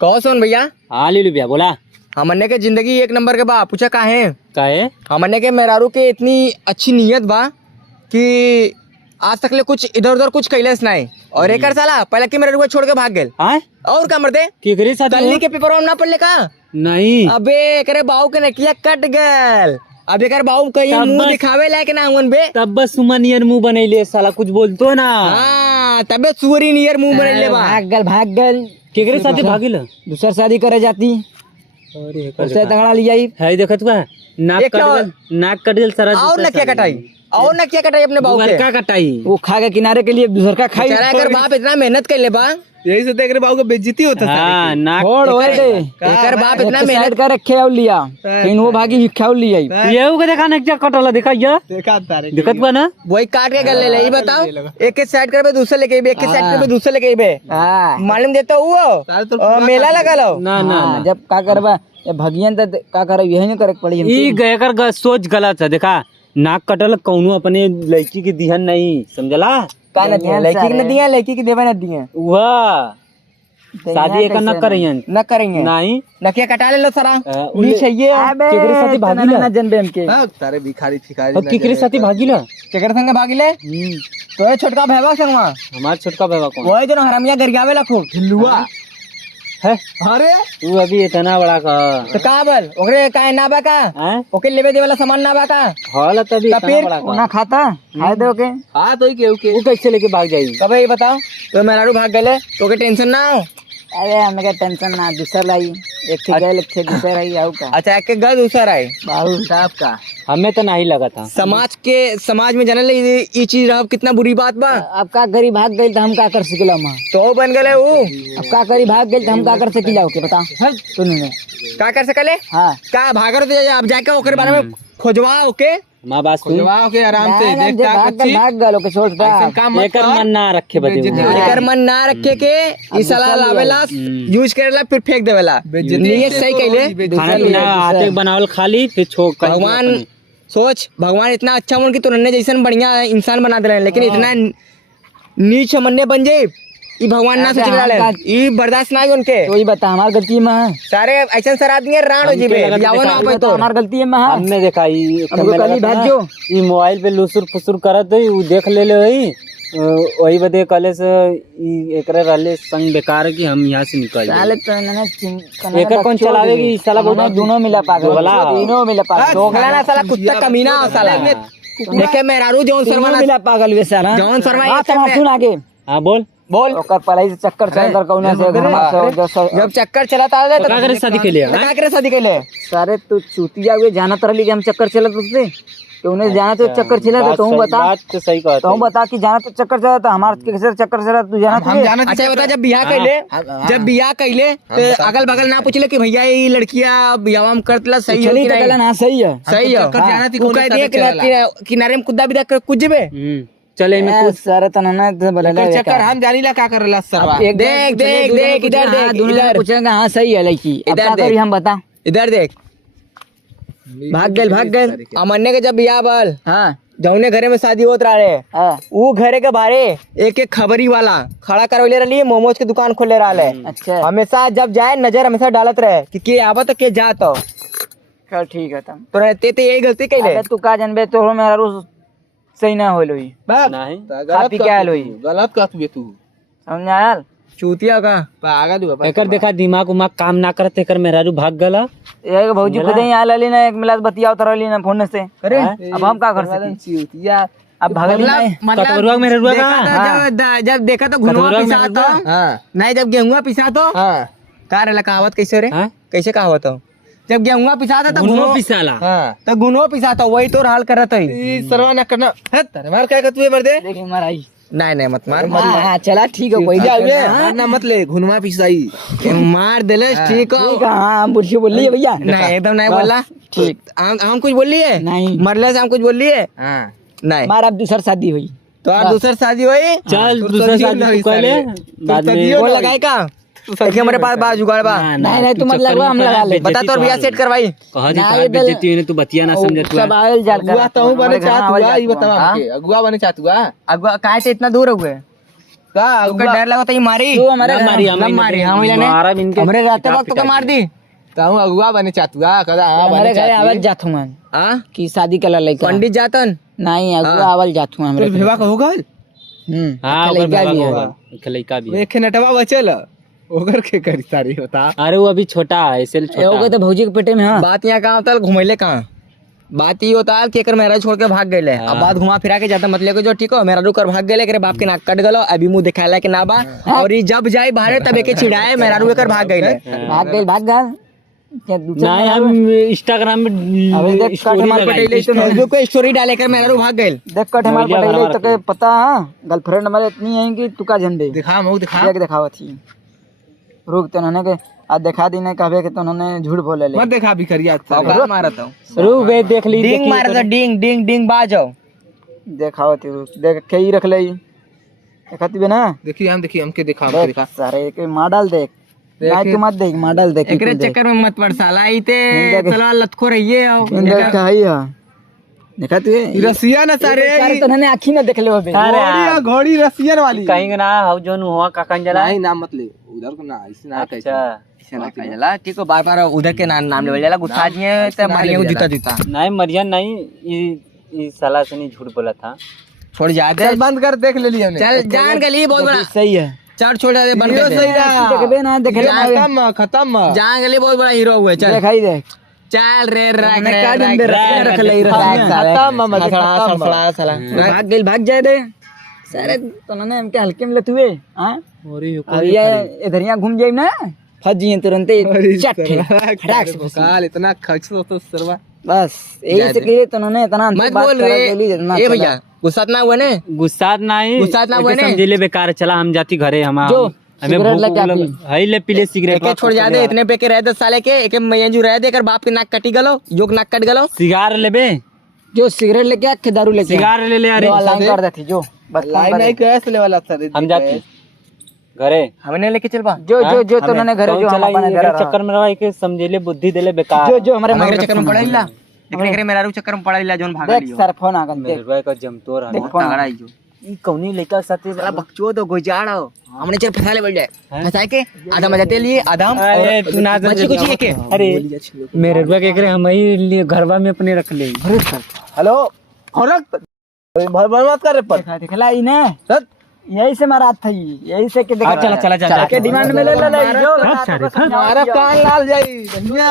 कहो सोन भैया। हाँ ले लो भैया बोला। हमने के जिंदगी एक नंबर के बा, पूछा काहे? काहे? हमने के मेहरारू के इतनी अच्छी नीयत बा कि आज तक ले कुछ इधर उधर कुछ कैलेस नहीं, और एक साला पहले की मेहरारू छोड़ के भाग गेल। और का मर्दे केकरे साथ कल के पेपर में ना पढ़ ले का? नहीं अबे करे बाऊ के नकिया कट गल। अब एक बाऊ कहीं मुंह दिखावे लायक ना हुन बे, तब बस सुमन नियर मुंह बनैले साला कुछ बोलतो ना। हां तबे सुअरी नियर मुंह बनैले बा। भाग गल केकरे साथ भागिल? दूसर शादी करे जाती। अरे उससे तगड़ा लिया है देखत बा नाक कट गेल सारा। और नकिया कटाई, और नकिया कटाई अपने बाऊ के का कटाई। वो खा के किनारे के लिए दूसर का खाई। कर बाप इतना मेहनत कर ले बा, यही से देख रहे बाबू का बेइज्जती होता है। हां नाक एकर बाप इतना मेहनत कर रखे और लिया, फिर वो भागी हिखा और लिया। ये के देखा ना क्या कटला देखा ये देखा तारे दिक्कत बा ना, वही काट के गल ले ले। बताओ एक के साइड करबे दूसरे लेके आइबे, एक के साइड करबे दूसरे लेके आइबे। मालूम देता वो मेला लगा लो ना ना जब का करबा भगियन त का करे यही न करे पड़ी। ई गएकर सोच गलत है। देखा नाक कटल कौनो अपने लड़की की दिहन नहीं समझला का न दिया लड़की की न दिया, लड़की की देवे न दिया। वह शादी एक न करेंगे न करेंगे नहीं नकिया कटा ले लो सारा नी चाहिए। केकरे साथी भागीला ना जनबे के तारे भिखारी फिखारी अब केकरे साथी भागीला केकर संग भागीले? तो छोटका भैया संगवा हमार छोटका भैया कौन? वही जो हरामिया गरियावे लखो हिलुआ है। अरे तू अभी इतना बड़ा का तो का बोल ओकरे काहे ना बा का? ओके लेवे दे वाला सामान ना बा का? हॉल तभी इतना बड़ा ना खाता खाए दो के। हाँ तो के वो कैसे लेके भाग जाएगी? कब ये बताओ तो मेहरारू भाग गए तो के टेंशन ना हो? अरे हमें क्या टेंशन ना, दूसर लाई एक थे गए एक थे दूसर आई आऊ का। अच्छा एक के गए दूसरा आए बाबू साहब का हमें तो नहीं लगा था। समाज में जाने ले ये चीज रहा कितना बुरी बात बा। अब का करी भाग गई तो हम का कर सकेला मां तो बन गए वो। अब का करी भाग गई तो हम का कर सकेला ओके बता सुनिए का कर सकले? हां का भागर तो अब जाके ओकरे बारे में खोजवा ओके मां बात सुन के आराम से देख भाग गलो के छोड़ता एकर मन ना रखे बदे एकर मन ना रखे के ई साला लावेला यूज करेला फिर फेंक देवेला। नियत सही कइले खाना पीना आते बनावल खाली फिर छोड़ भगवान सोच भगवान इतना अच्छा मन की तुरन्ने जैसन बढ़िया इंसान बना दे, लेकिन इतना नीच मन्ने बन जाए ई भगवान ना सोच रहा है। ई बर्दाश्त ना है उनके। तो ये बता हमार गलती में है सारे ऐसा सरा दिए राण हो जीबे यावन ना पे तो हमार गलती में है। हमने देखा ई कली भेजो ई मोबाइल पे लुसुर फुसुर करत है उ देख ले वही वही बदे कले से ई एकरे रहले संग बेकार की हम यहां से निकल साले तो इन्होंने एकर कौन चलावेगी साला बहुत दोनों मिला पागल तीनों मिला पागल दोगला ना साला कुत्ता कमीना साला देखे मेहरारू जौन शर्मा मिला पागल वे साला जौन शर्मा सुन आगे। हां बोल ओकर पलाई से चक्कर चल कर कौना से जब चक्कर चलाता है तो का करे शादी के लिए? का करे शादी के लिए? सारे तू चूतिया हुए जानत रहली कि हम चक्कर चलत उससे तो उन्हें जाना तो चक्कर चला तो तू बता। बात तो सही कहत तू बता कि जाना तो चक्कर चला तो हमार कैसे चक्कर चला तू जाना? अच्छा बता जब बियाह कैले तो अगल बगल ना पूछले कि भैया ये लड़कियां बियाह में करतला सही है कि नहीं? ना सही है सही है तू कह दिए किनारे में कुद्दा बिदा कुछ जेबे चले में कुछ सारे तना बोला चक्कर हम जानीला का करला सरवा। देख देख देख इधर देख इधर पूछेगा हां सही है लड़की इधर देख हम बता इधर देख भाग गए अमन्ने के जब बियाह बल हां जौने घरे में शादी होत रहे वो घरे के बारे एक खबरी वाला खड़ा करवले रही मोमोज की दुकान खोले रहा। अच्छा हमेशा जब जाए नजर हमेशा डालत रहे कि के आवत के जात हो। चल ठीक है तब तो ते यही गलती कैले तू का जानबे तो मेरा रोज सही ना होल होई नहीं कापी क्या होई गलत कहत बे तू समझाल चूतिया का आगा दू एकर देखा दिमाग उमाग काम ना करत एकर मेहरारू भाग गला। एक भौजी खुद ही आ लली ना एक मिलास बतिया उतर रही ना फोन से। अरे अब हम का कर सकते चूतिया अब भागली कटवरुआ में मेहरारू का जब देखा तो घुनवा पिसा तो नहीं जब गेहूं पिसा तो का रे कहावत कैसे रे कैसे कहावत हो जब गेहूं पिसा था तो गुनो पिसाला तो गुनो पिसा था वही तो हाल करत है। ई सरवा ना करना है तारे मार क्या कहत मर दे देख मार आई नहीं मत मार हां चला ठीक है कोई मार ना मत ले घुनवा पिसाई मार देले ठीक है। हां बुढ़ी बोली है भैया नहीं एकदम नहीं बोला ठीक हम कुछ बोली है नहीं मरले से हम कुछ बोली है नहीं मार अब दूसर शादी हुई तो आप दूसर शादी हुई चल दूसरा शादी कर ले बाद में वो लगाई का देखिए हमारे पास बात जुगाड़ बा नहीं तुम मत लगवा हम लगा ले बता तो बियाह सेट करवाई कहा जी तार बेइज्जती ने तू बतिया ना समझत सब आयल जाल अगुआ तो बने चाहत हुआ ई बतावा हमके अगुआ बने चाहत हुआ अगुआ काहे से इतना दूर हुए का तो डर लगा तो ये मारी तू हमारे ना मारी, हमें मारी हम इलाने मारा भी इनके हमरे रहते वक्त तो मार दी ताऊ अगुआ बने चातुआ कदा हमारे घर आवल जात हूँ हां कि शादी कला लड़का पंडित जातन नहीं अगुआ आवल जात हूँ तेरे हमारे भेवा का होगा हाँ लड़का भी है लड़का भी है। एक नटवा बचल ओकर के करी सारी बता अरे वो अभी छोटा है ऐसे छोटा एगो तो भौजी के पेटे में हाँ बात यहाँ कहाँ होता है घुमैले कहाँ बात ये होता है कि एकर मेरा छोड़ के भाग गए अब बात घुमा फिरा के जाता मतलब कि जो ठीक हो मेरा रुकर भाग गए बाप के नाक कट गलो अभी मुंह दिखाला के ना बा और ये जब जाए बाहर तब एके छिड़ाए मेरा रू एकर भाग गए भाग गए क्या दूसरा नहीं हम इंस्टाग्राम में अबे देख कट मार पटेले तो फेसबुक पे स्टोरी डाले कर मेरा रू भाग गए देख कट मार पटेले तो के पता हां गर्लफ्रेंड हमारे इतनी है कि तू का झंडे दिखा मऊ दिखा देख दिखावत थी रुक तो उन्होंने के आज दिखा दी ने कहबे के तो उन्होंने झूठ बोले ले मत देखा भी करिया मारा था रुक बे देख ली डिंग मारा था डिंग डिंग डिंग बाजो दिखावत थी देख के ही रख ले देखती बे ना देखिए हमके दिखा हमके दिखा सारे के मार डाल देख नहीं तू मत देख मार डाल देख एकरे चक्कर में मत पड़ साला इते चला लतखो रहिए आओ देख का है देखा तू रसिया ना सारे तो उन्होंने आँखी ना देख ले वो घोड़ी रसियन वाली कहीं ना हाउ जोन हुआ काकन जला नहीं नाम मत ले उधर को ना ऐसे ना कैसे अच्छा चला ठीक हो बार बार उधर के नाम ले जाला गुस्सा जिए त मारिए को जूता जूता नहीं मरियन नहीं ये साला से नहीं झूठ बोला था छोड़ जा दे चल बंद कर देख ले लिया हमने चल जान गली बहुत बड़ा सही है चल छोड़ दे बंद कर सही दे रहा देखबे ना देख ले खत्म जान गली बहुत बड़ा हीरो हुए चल दिखाई दे चल रे रख का डंडे रख ले भाग गइल भाग जाए दे सारे तो उन्होंने हमके हल्के में लेतुए हां अब ये इधर यहाँ घूम जाए ना फंस जिए तुरंत चट काल इतना खर्च तो सरवा बस यही से कहे तो उन्होंने इतना मत बोल रे ए भैया गुस्सा ना हुआ ने गुस्सा नहीं गुस्सा ना हुआ ने समझे ले बेकार चला हम जाती घरे हम जो हमें सिगरेट भूख लेके लग है ले पीले सिगरेट एके छोड़ जा दे इतने पे के रह 10 साले के एके मैं जो रह दे कर बाप के नाक कटी गलो योग नाक कट गलो सिगार लेबे जो सिगरेट लेके आ के दारू लेके सिगार ले ले अरे लाइन कर देती जो बस लाइन नहीं कैसे ले वाला सर हम जाते घरे हमने लेके चल बा जो जो जो तो उन्होंने घर जो हम अपने घर चक्कर में रहा के समझे ले बुद्धि देले बेकार जो जो हमारे हमारे चक्कर में पड़ा इला एकरे करे मेरा रू चक्कर में पड़ा इला जोन भागा देख लियो सर फोन आ गन देख मेरे का जमतोर है तगड़ा ही जो ई कौनी लड़का साथे साला बकचोद हो गुजारा हो हमने चल फंसा ले बढ़ जाए फंसा के आधा मजाते लिए आधा अरे तू ना बच्ची कुछ है के अरे मेरे रुपया के करे हम ही लिए घरवा में अपने रख ले हेलो औरत भर मत कर रे पर दिखला ही ना यही से मारा था यही से के देखा चला चला चला के डिमांड में ले ले जो अच्छा रे हमारा कान लाल जाई धनिया